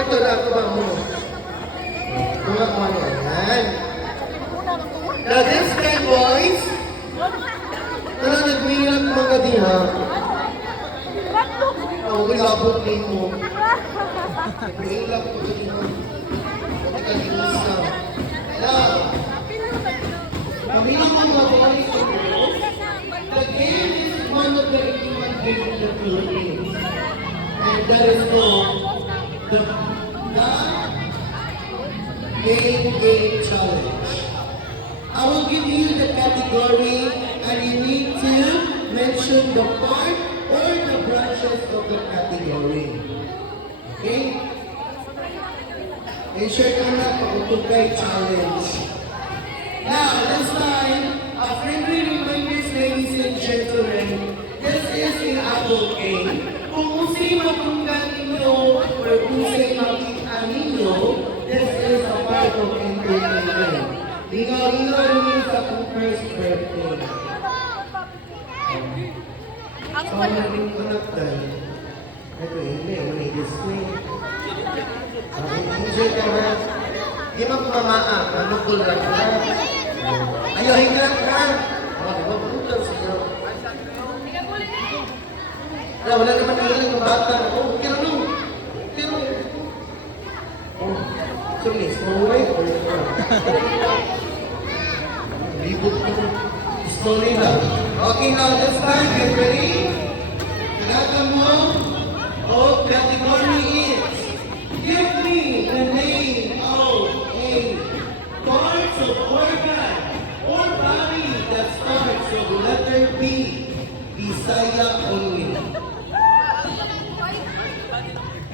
Ito na, tuwa mo. Tuwa mo na yan. Now this time, boys, tara, nagmilat mga diha. Ang ilabot din mo. Nagmilat mo din mo. Nagkalimusa. Now, kami naman mga boys, the game is one of the human games in the Philippines. And that is called the Game Challenge. I will give you the category and you need to mention the part or the branches of the category. Okay? Ensure ka na pag-utugay challenge. Now, this time, a friendly reminder, ladies and gentlemen, this is an apple game. Kung usay mapunggan ninyo or usay makita ninyo, this is a part of entertainment. Lingaw-lingaw rin sa kong first birthday. Sa rin anak tayo. Ito hindi, may display. Enjoy ka ba? Di ba kumamaa? Manukul ka ba? Ayaw, hingan ka! Mabutan siya. Wala naman nilang ng bata. Oh, kira nung. Kira nung. Oh, so miss, maway or libot ko. Slowly lang. Okay, now this time, get ready. Tinatang mo. Oh, category is, give me the name of a parts of organ or body that starts with letter B. Bisaya only.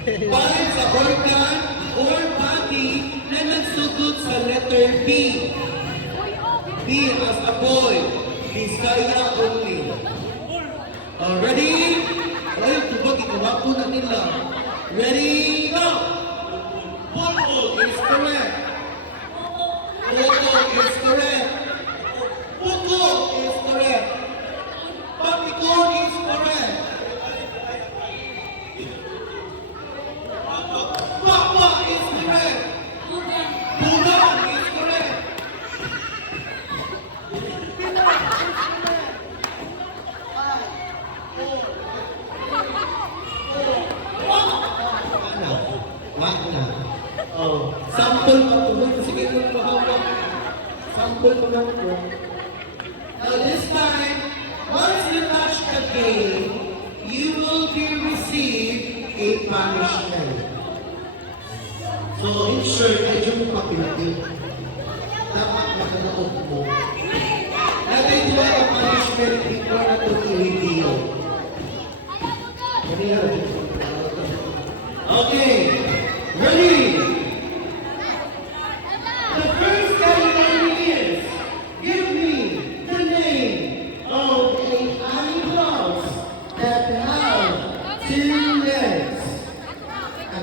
Parts of organ or body na nagsugod sa letter B. B as a boy. Bisaya only. Ready? Ay, tubag, ikawapo na nila. Ready, go! Polo is correct. Polo is correct. Puto is correct. Papikon is correct. Papa is correct. Pulang is correct. Wagna. Oh, sample pa po. Sige po pa. Sample pa po. Now this time, once you touch the game, you will be received a punishment. So ensure na yung papilin. Dapat makanood mo. Natin ito ang punishment before na ito i-review. Okay. Ready? The first category is, give me the name of an animal that have two legs.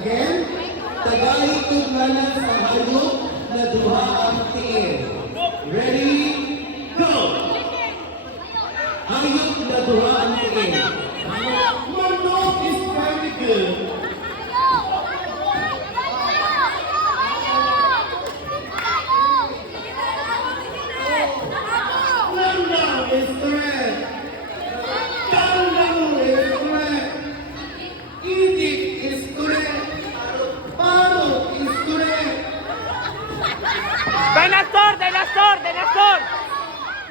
Again, tagahitog na sa hayop na duha ang tiin. Ready? Go! Hayop na duha ang tiin. Manok is very good. Is correct. Kangaroo is correct. Itik is correct. Parrot is correct. Dinosaur! Dinosaur! Dinosaur!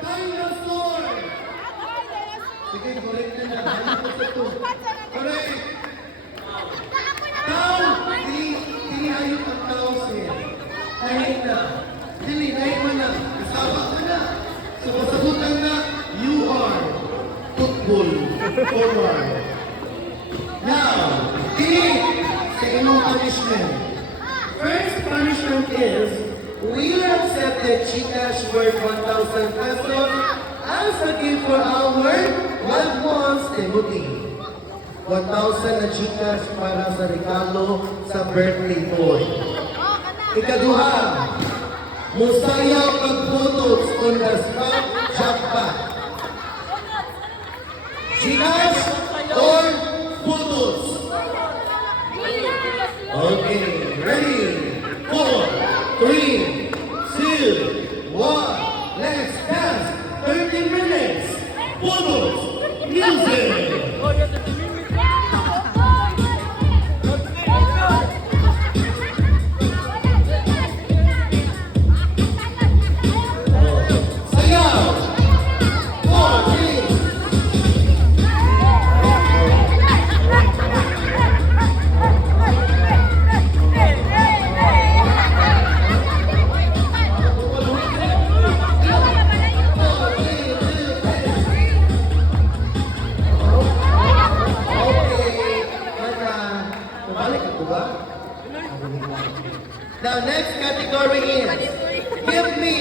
Dinosaur. Sige, correct na na. Correct. Tao. Tinihayot ang tao siya. Kahit na. Tinihayot mo na. Isabak mo na. Sasagutan na, you are football forward. Now, sa inyong punishment. First punishment is, we will accept the Gcash worth 1,000 pesos as a gift for our loved ones, Timothy. 1,000 na Gcash para sa regalo sa birthday boy. Ikaduha, musayaw pag-photos on the spot, jackpot. Gcash or photos? Okay. The next category is, give me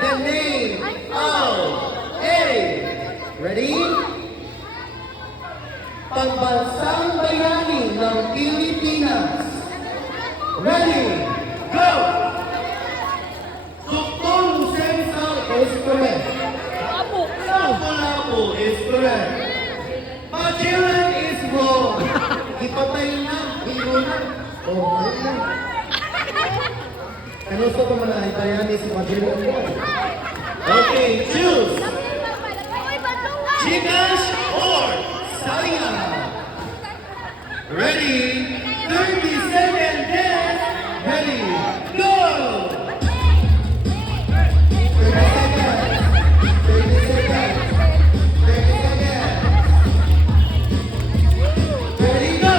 the name of a, ready? Pambansang bayani ng Pilipinas. Ready, go! Dr. Sensal is correct. Lapu-lapu is correct. Magellan is wrong. Ipatay na, biro na. Oh, right na. Ano sa pamanahay bayani si Magellan mo? Okay, choose. Gcash or Saya. Ready? 30 seconds. Yes. Ready? Go. 30 seconds. 30 seconds. 30 seconds. Ready? Go.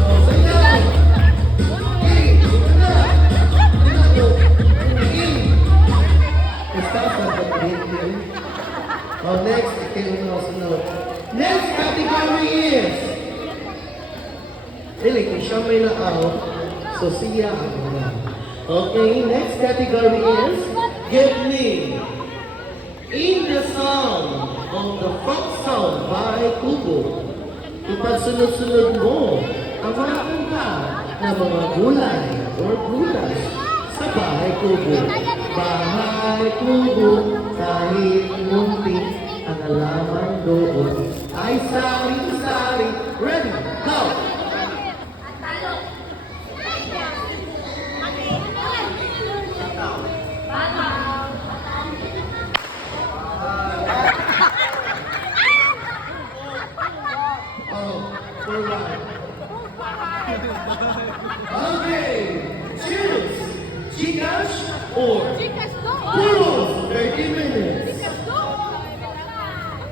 Oh, Saya. Hey, una. Está sa pagkakas. Oh, next, next category is, really, kung siya may nakaw, so siya ang wala. Okay, next category is, give me, in the song of the folk song by Kubo, ipagsunod-sunod mo ang mga kanta na mga gulay or gulas sa bahay Kubo. Bahay Kubo, kahit muntik ang alaman doon ay sari-sari. Ready, go! Oh, for right. Okay, choose Gcash or Puros, 30 minutes.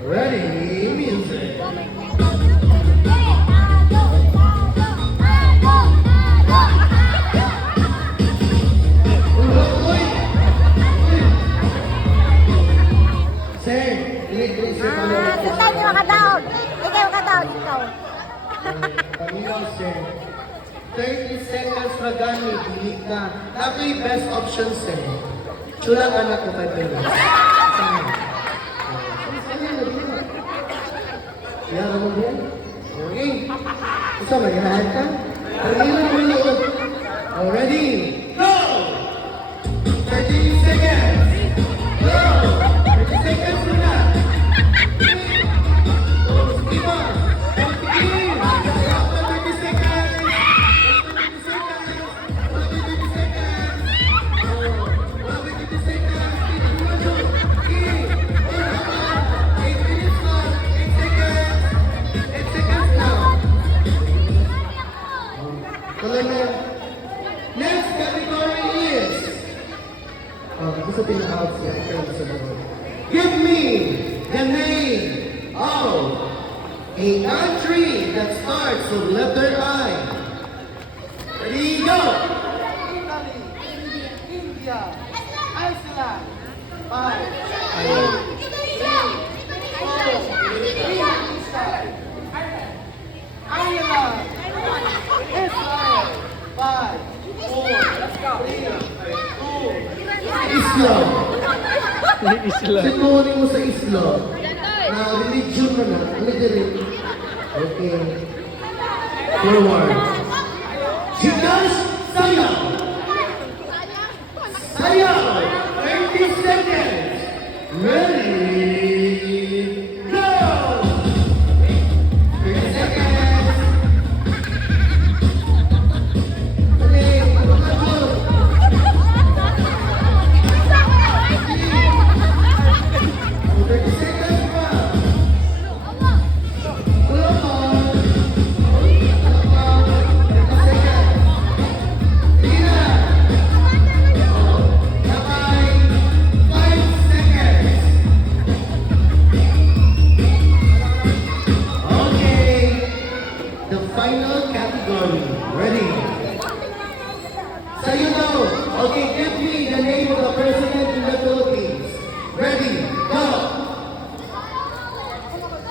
Ready, music. Sir, Ikaw yung makatawag. Ikaw yung makatawag. Ikaw. Panginoon, sir. 30 seconds na gamit, hindi ka. Ako yung best option, sir. Sulang anak ko 5 minutes. Yan, ano ba yan? Okay. Isa, mag-inahan ka? Oh, ready? Go! 30 seconds! Go! 30 seconds muna! Oh, sige pa! Oh, sige! 30 seconds! 30 seconds! 30 seconds! Oh, 30 seconds! Okay! Oh, 8 minutes lang! 8 seconds! 8 seconds now! Tuloy na yan. Next category is, gusto pinaka-out siya. Ikaw sa mga. Give me the name of a country that starts with letter I. Ready, go! India, Iceland, Ireland, Israel, 5, 4, 3, 2, Islam. Sinunin mo sa Islam. Na religion mo na. Ano din? Okay. Forward. Gcash, Saya. Saya. 30 seconds. Ready. Go! 30 seconds. Dali. Pagkakot. 30 seconds pa. Wala pa. Wala pa. 30 seconds. Sige na. Sabay. 5 seconds. Okay. The final category. Ready? Sa'yo daw. Okay, give me the name of the president in the Philippines. Ready? Go!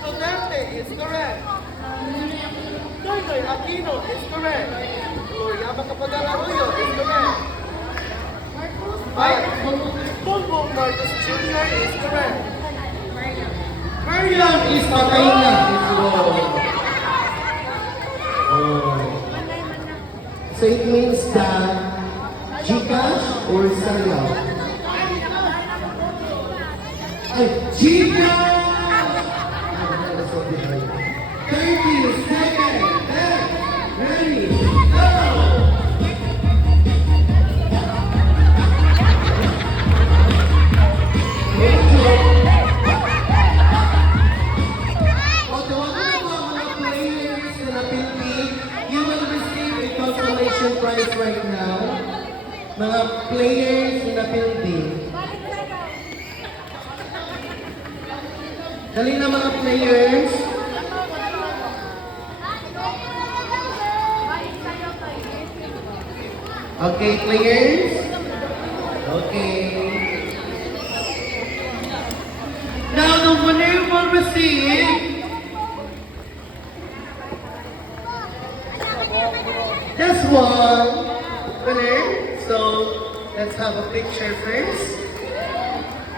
Duterte is correct. Joy Aquino is correct. Gloria Macapagal-Arroyo is correct. Bongbong Marcos Jr. is correct. Marian is patay na. It's wrong. Oh. So it means that Gcash or Sayaw? Ay, Gcash! 30 seconds. Ready, go! You will receive a consolation prize right now. Mga players na building. Dali na mga players. Okay, players. Okay. Now the winner will receive just one winner. So let's have a picture first.